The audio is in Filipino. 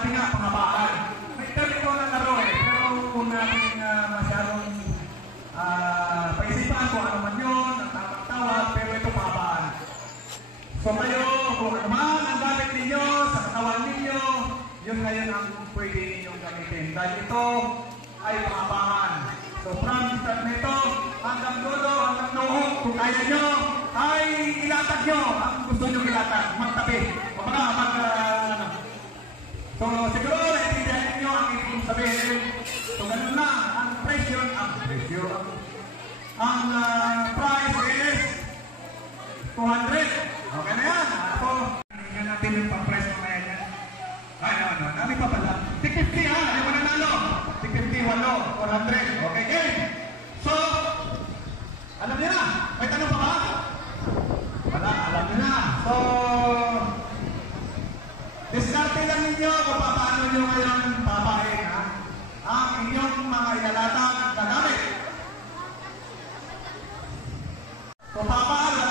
sabi nga, pangabaan. May term ito na laro eh, pero kung natin masyadong paisipan kung ano man yun, ang tamang tawag, pero ito pangabaan. So kayo, kung ano man ang gamit ninyo sa katawan ninyo, yun ngayon ang pwede ninyong gamitin. Dahil ito ay pangabaan. So from start nito, hanggang dulo, hanggang noong, kung kaya nyo, ay ilatag nyo ang gusto nyo ilatag, magtabi. O baka so siguro, naiintindihan ninyo ang ibig sabihin. So ganun na, ang presyo, ang price is 200. Okay na yan. So, hindi natin yung pang-price mo kaya yan. Ay, no. Dami pa pala. Tik 50 ha, hindi mo nanalo. Tik 50, 400. Okay, game. So, alam niyo na. May tanong pa ba? Wala, alam niyo na. So, diskarte lang ninyo kung paano nyo ngayon papahin ha? Ang inyong mga ilalatag na gamit. So, papaano